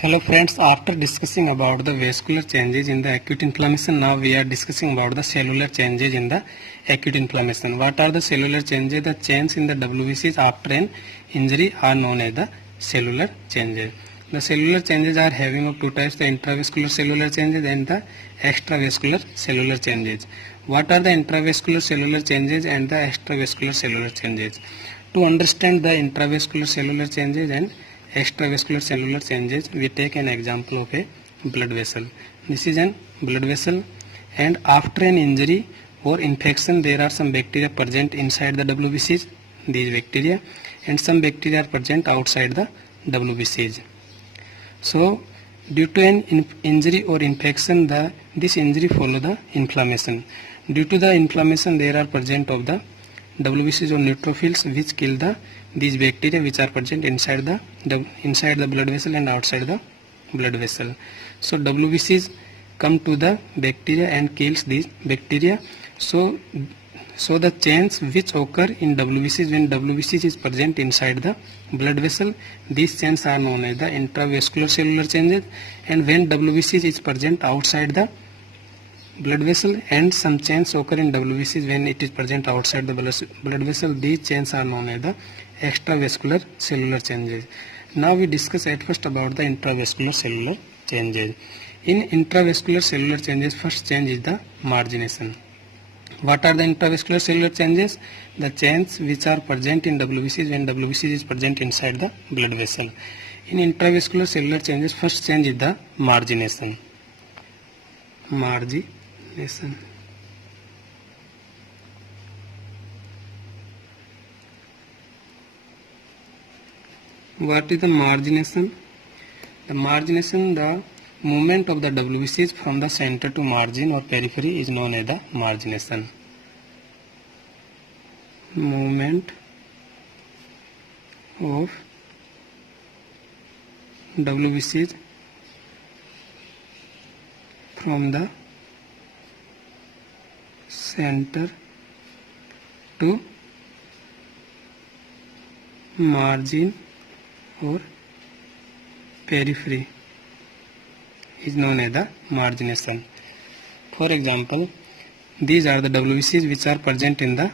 Hello friends, after discussing about the vascular changes in the acute inflammation, now we are discussing about the cellular changes in the acute inflammation. What are the cellular changes? The change in the WBCs after an injury are known as the cellular changes. The cellular changes are having of two types, the intravascular cellular changes and the extravascular cellular changes. What are the intravascular cellular changes and the extravascular cellular changes? To understand the intravascular cellular changes and extravascular cellular changes, we take an example of a blood vessel. This is an blood vessel, and after an injury or infection there are some bacteria present inside the WBCs, these bacteria, and some bacteria are present outside the WBCs. So due to an injury or infection, this injury follow the inflammation. Due to the inflammation there are present of the WBCs or neutrophils which kill these bacteria which are present inside the blood vessel and outside the blood vessel. So WBCs come to the bacteria and kills these bacteria. So the change which occur in WBCs when WBCs is present inside the blood vessel, these changes are known as the intravascular cellular changes, and when WBCs is present outside the blood vessel and some changes occur in WBCs when it is present outside the blood vessel, these changes are known as the extravascular cellular changes. Now we discuss at first about the intravascular cellular changes. In intravascular cellular changes, first change is the margination. What are the intravascular cellular changes? The changes which are present in WBCs when WBCs is present inside the blood vessel. In intravascular cellular changes, first change is the margination. What is the margination? The margination, the movement of the WBCs from the center to margin or periphery is known as the margination. Movement of WBCs from the center to margin or periphery is known as the margination. For example, these are the WBCs which are present in the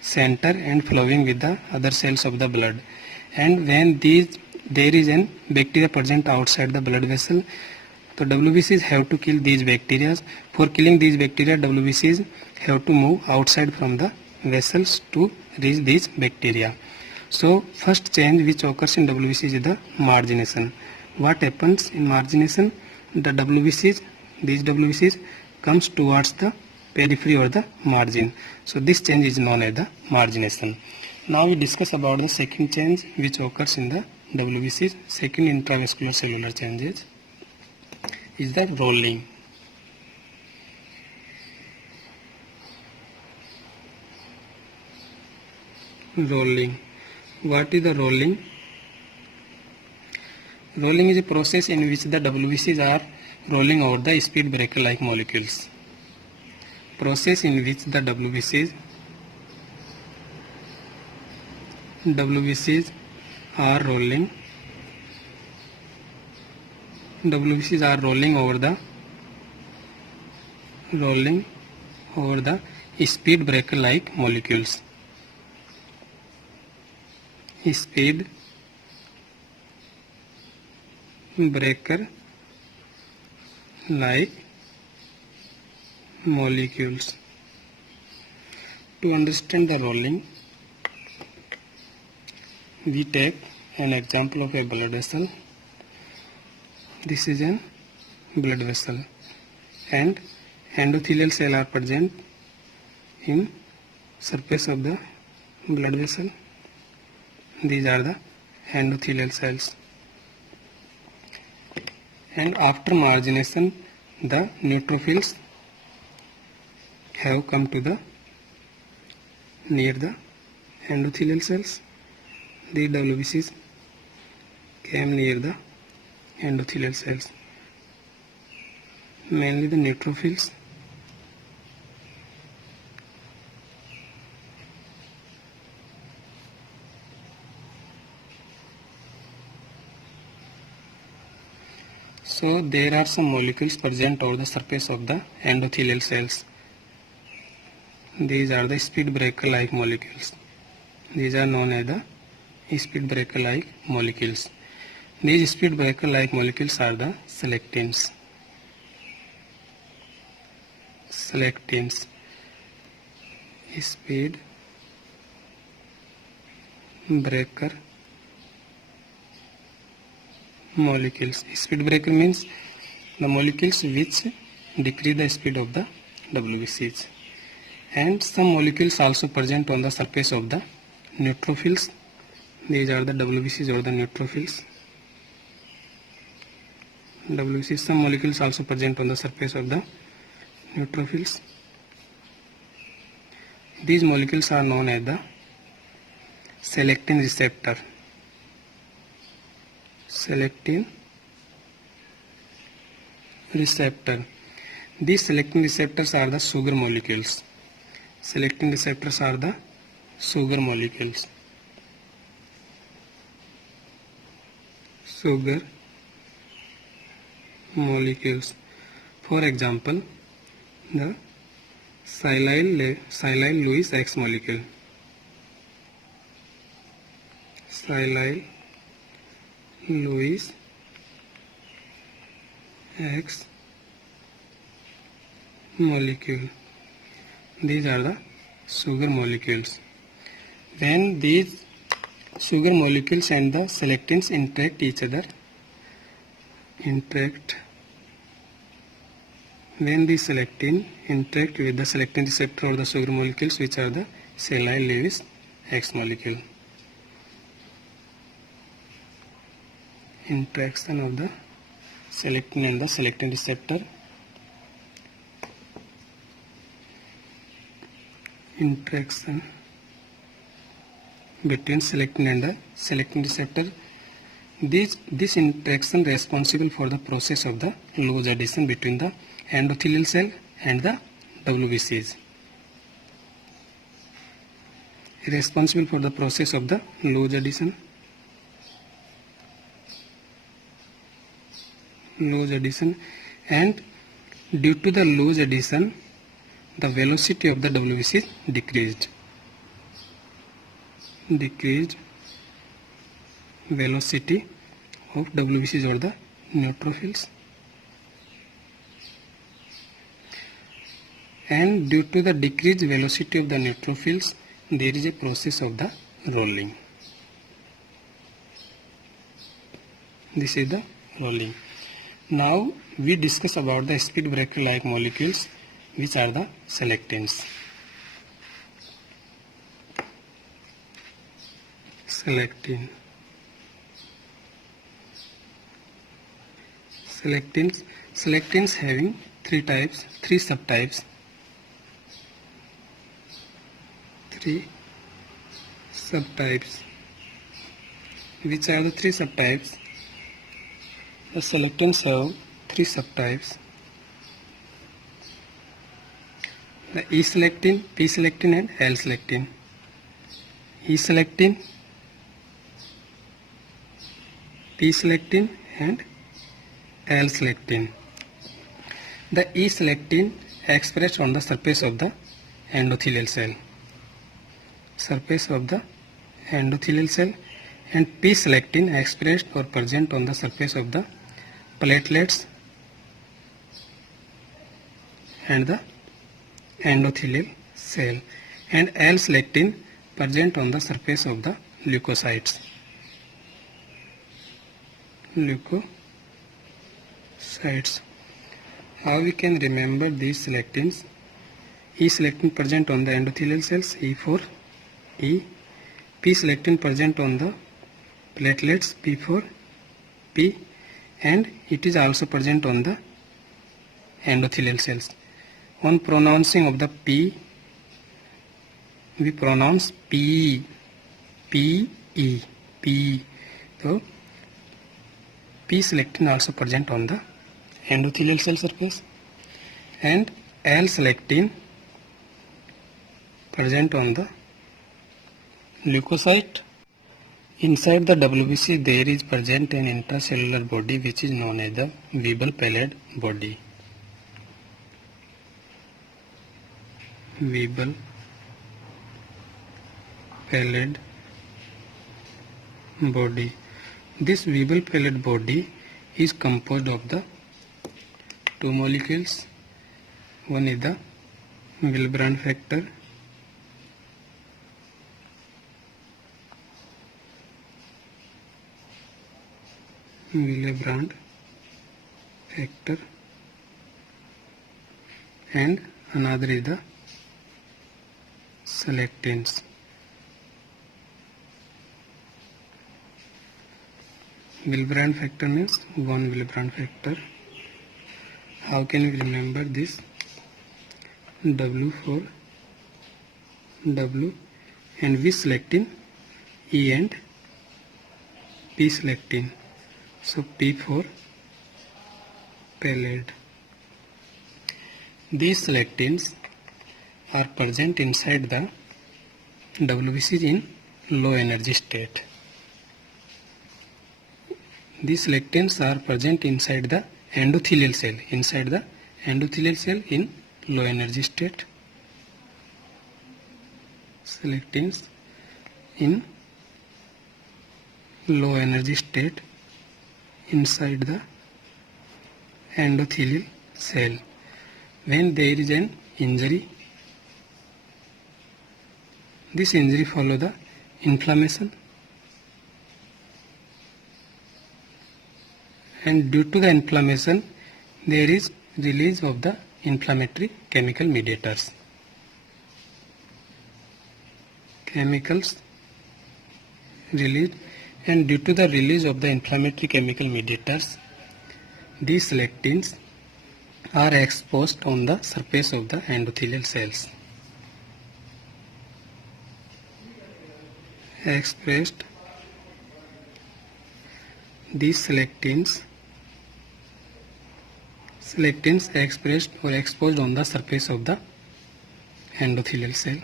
center and flowing with the other cells of the blood, and when there is an bacteria present outside the blood vessel, so WBCs have to kill these bacteria. For killing these bacteria, WBCs have to move outside from the vessels to reach these bacteria. So first change which occurs in WBCs is the margination. What happens in margination? The these WBCs comes towards the periphery or the margin. So this change is known as the margination. Now we discuss about the second change which occurs in the WBCs. Second intravascular cellular changes is the rolling. Rolling. What is the rolling? Rolling is a process in which the WBCs are rolling over the speed breaker like molecules. Process in which the WBCs are rolling. WBCs are rolling over the speed breaker like molecules. Speed breaker like molecules. To understand the rolling, we take an example of a blood vessel. This is a blood vessel, and endothelial cells are present in surface of the blood vessel. These are the endothelial cells, and after margination the neutrophils have come to the near the endothelial cells. The WBCs came near the endothelial cells, mainly the neutrophils. So there are some molecules present over the surface of the endothelial cells. These are the speed breaker like molecules. These are known as the speed breaker like molecules. These speed breaker like molecules are the selectins. Selectins. Speed breaker molecules. Speed breaker means the molecules which decrease the speed of the WBCs. And some molecules also present on the surface of the neutrophils. These are the WBCs or the neutrophils. WBCs, some molecules also present on the surface of the neutrophils. These molecules are known as the selectin receptor. Selectin receptor. These selectin receptors are the sugar molecules. Selectin receptors are the sugar molecules. Sugar molecules. For example, the silyl Lewis X molecule. Silyl Lewis X molecule. These are the sugar molecules. When these sugar molecules and the selectins interact each other, when the selectin interact with the selectin receptor or the sugar molecules, which are the silyl Lewis X molecule. Interaction of the selectin and the selectin receptor. Interaction between selectin and the selectin receptor. This interaction responsible for the process of the Lewis addition between the endothelial cell and the WBCs. Responsible for the process of the Lewis addition. And due to the Lewis addition, the velocity of the WBC decreased. Decreased velocity of WBCs or the neutrophils. And due to the decreased velocity of the neutrophils, there is a process of the rolling. This is the rolling. Now we discuss about the speed breaker like molecules, which are the selectins. Selectin. Selectins having three subtypes. Which are the three subtypes? The selectins have three subtypes. The E-selectin, P-selectin and L-selectin. E-selectin, P-selectin and L-selectin. The E-selectin expressed on the surface of the endothelial cell. And P-selectin expressed or present on the surface of the platelets and the endothelial cell. And L-selectin present on the surface of the leukocytes. How we can remember these selectins? E-selectin present on the endothelial cells, E4, E. P-selectin present on the platelets, P4, P. And it is also present on the endothelial cells. On pronouncing of the P, we pronounce P, P, E, P. So, P-selectin also present on the endothelial cell surface. And L-selectin present on the leukocyte Inside the WBC, there is present an intracellular body which is known as the Weibel-Palade body. Weibel-Palade body. This Weibel-Palade body is composed of the two molecules. One is the Willebrand factor, and another is the selectins. Willebrand factor means one Willebrand factor. How can we remember this? W for W and V selectin, E and P selectin. So P for Palade. These selectins are present inside the WBCs in low energy state. These selectins are present inside the endothelial cell, in low energy state. Selectins in low energy state inside the endothelial cell. When there is an injury, this injury follow the inflammation, and due to the inflammation there is release of the inflammatory chemical mediators. Chemicals released, and due to the release of the inflammatory chemical mediators, these selectins are exposed on the surface of the endothelial cells. These selectins expressed or exposed on the surface of the endothelial cell.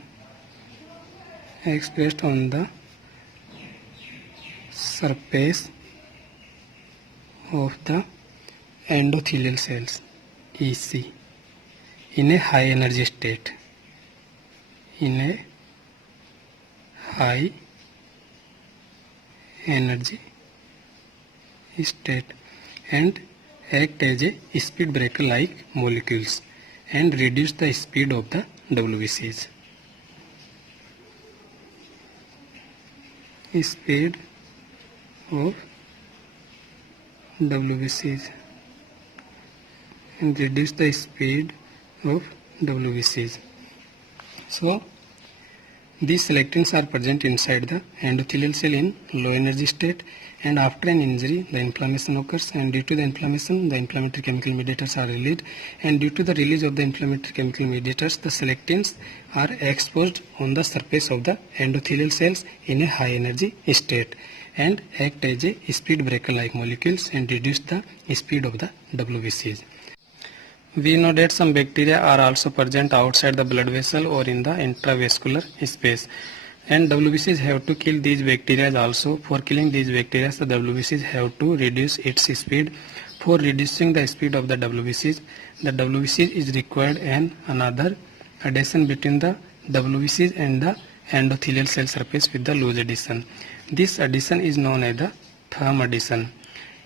Expressed on the surface of the endothelial cells, EC, in a high energy state. In a high energy state, and act as a speed breaker like molecules and reduce the speed of the WBCs. Speed of WBCs and reduce the speed of WBCs. So these selectins are present inside the endothelial cell in low energy state, and after an injury the inflammation occurs, and due to the inflammation the inflammatory chemical mediators are released, and due to the release of the inflammatory chemical mediators the selectins are exposed on the surface of the endothelial cells in a high energy state and act as a speed breaker like molecules and reduce the speed of the WBCs. We know that some bacteria are also present outside the blood vessel or in the intravascular space, and WBCs have to kill these bacteria also. For killing these bacteria, the WBCs have to reduce its speed. For reducing the speed of the WBCs is required and another adhesion between the WBCs and the endothelial cell surface with the loose adhesion. This adhesion is known as the firm adhesion.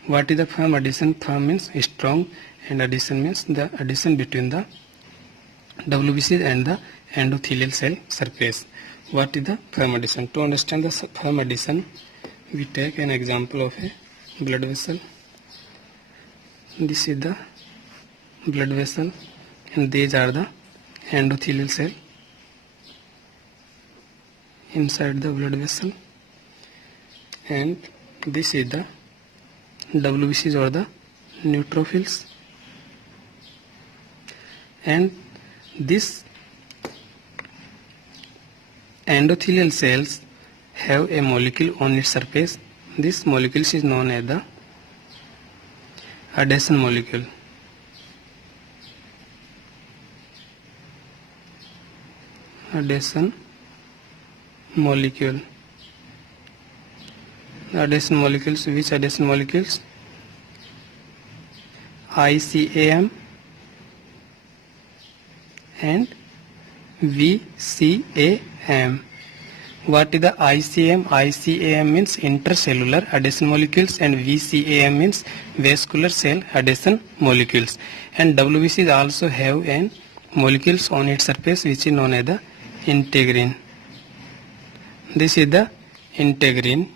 What is the firm adhesion? Firm means strong, and adhesion means the adhesion between the WBCs and the endothelial cell surface. What is the firm adhesion? To understand the firm adhesion, we take an example of a blood vessel. This is the blood vessel and these are the endothelial cell inside the blood vessel, and this is the WBCs or the neutrophils, and this endothelial cells have a molecule on its surface. This molecule is known as the adhesion molecule. Adhesion molecule. addition molecules, which addition molecules? ICAM and VCAM. What is the ICAM? ICAM means intercellular addition molecules and VCAM means vascular cell addition molecules. And WBCs also have an molecules on its surface which is known as the integrin. This is the integrin.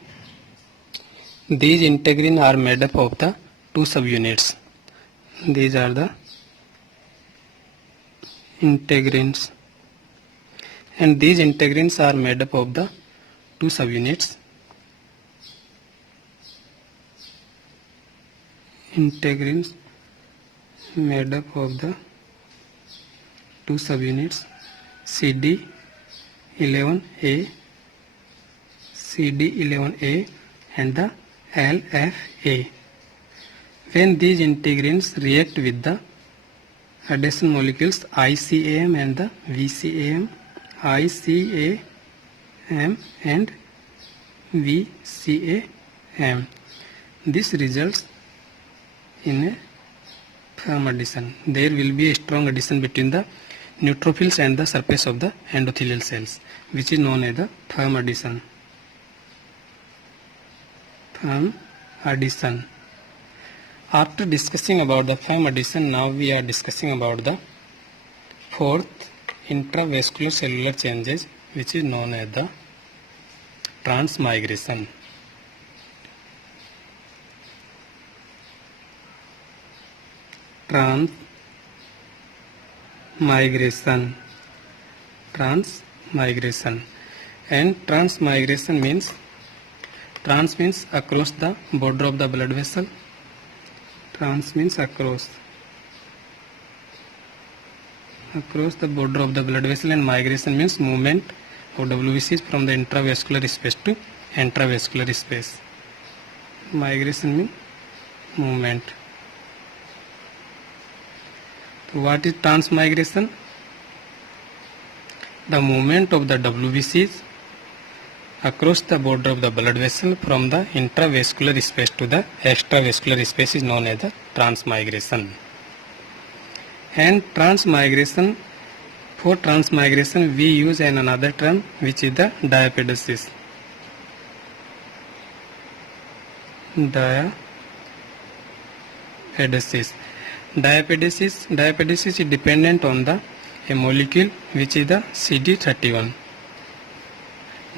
These integrin are made up of the two subunits. These are the integrins, and these integrins are made up of the two subunits. Integrins made up of the two subunits CD11A, CD11A and the LFA. When these integrins react with the addition molecules ICAM and the VCAM, ICAM and VCAM, this results in a firm addition. There will be a strong addition between the neutrophils and the surface of the endothelial cells, which is known as the firm addition. Firm addition. After discussing about the firm addition, now we are discussing about the fourth intravascular cellular changes, which is known as the transmigration. Transmigration. Transmigration. And transmigration means, trans means across the border of the blood vessel. Trans means across the border of the blood vessel, and migration means movement of WBCs from the intravascular space to intravascular space. Migration means movement. So what is transmigration? The movement of the WBCs across the border of the blood vessel from the intravascular space to the extravascular space is known as the transmigration. And transmigration, for transmigration we use another term which is the diapedesis. Diapedesis is dependent on a molecule which is the CD31.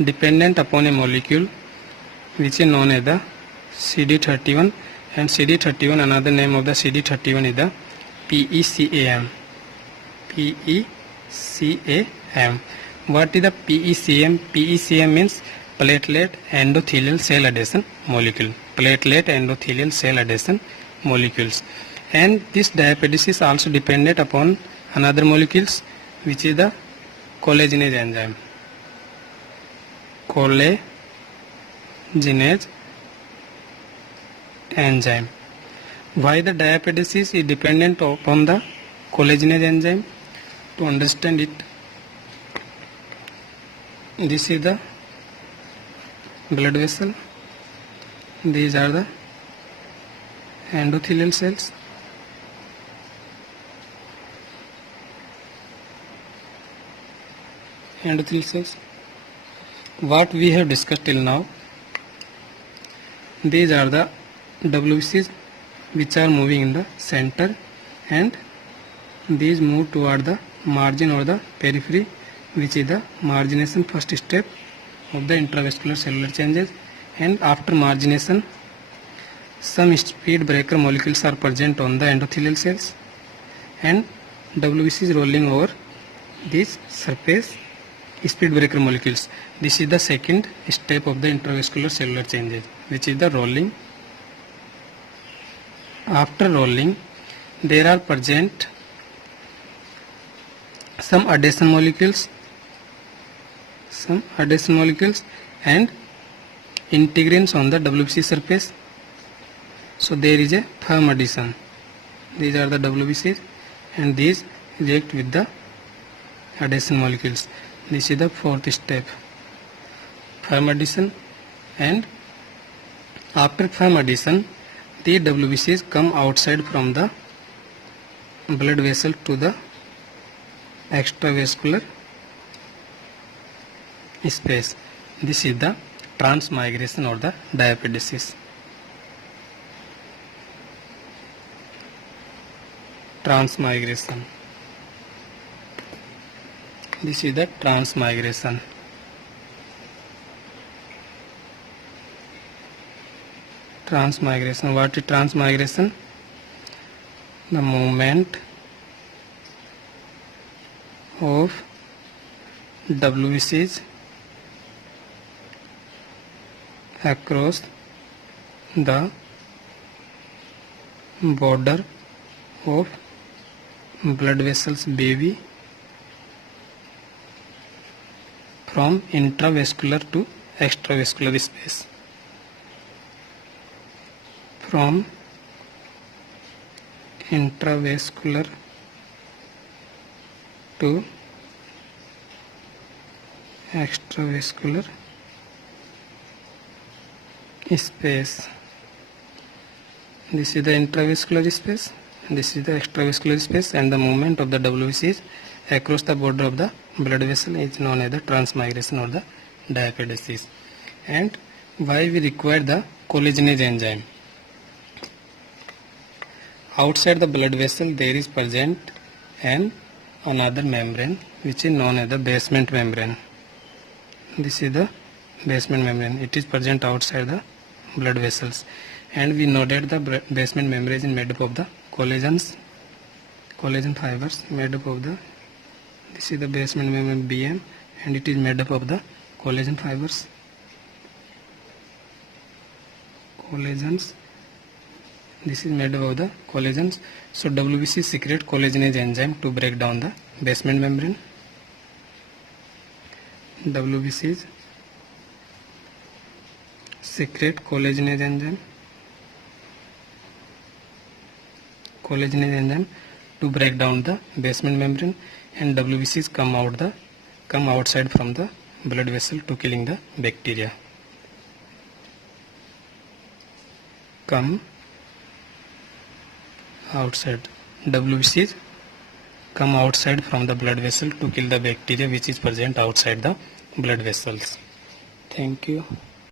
Dependent upon a molecule which is known as the CD31, and CD31, another name of the CD31 is the PECAM. PECAM. What is the PECAM? PECAM means platelet endothelial cell adhesion molecule. Platelet endothelial cell adhesion molecules. And this diapedesis also dependent upon another molecules which is the collagenase enzyme. Collagenase enzyme. Why the diapedesis is dependent upon the collagenase enzyme? To understand it, this is the blood vessel, these are the endothelial cells, What we have discussed till now, these are the WBCs which are moving in the center, and these move toward the margin or the periphery, which is the margination first step of the intravascular cellular changes. And after margination, some speed breaker molecules are present on the endothelial cells, and WBC is rolling over this surface speed breaker molecules. This is the second step of the intravascular cellular changes, which is the rolling. After rolling, there are present some adhesion molecules and integrins on the WBC surface. So there is a firm adhesion. These are the WBCs, and these react with the adhesion molecules. This is the fourth step, firm adhesion and After FAM addition, the WBCs come outside from the blood vessel to the extravascular space. This is the transmigration or the diapedesis. Transmigration. This is the transmigration. Transmigration. What is transmigration? The movement of WBCs across the border of blood vessels baby from intravascular to extravascular space. From intravascular to extravascular space. This is the intravascular space, this is the extravascular space, and the movement of the WBCs across the border of the blood vessel is known as the transmigration or the diapedesis. And why we require the collagenase enzyme? Outside the blood vessel there is present another membrane which is known as the basement membrane. This is the basement membrane. It is present outside the blood vessels, and we know that the basement membrane is made up of the collagen fibers made up of the, this is the basement membrane BM, and it is made up of the collagen fibers. This is made up of the collagens. So WBC secrete collagenase enzyme to break down the basement membrane. WBCs secrete collagenase enzyme to break down the basement membrane, and WBCs come outside from the blood vessel to killing the bacteria. Come outside. WBCs come outside from the blood vessel to kill the bacteria which is present outside the blood vessels. Thank you.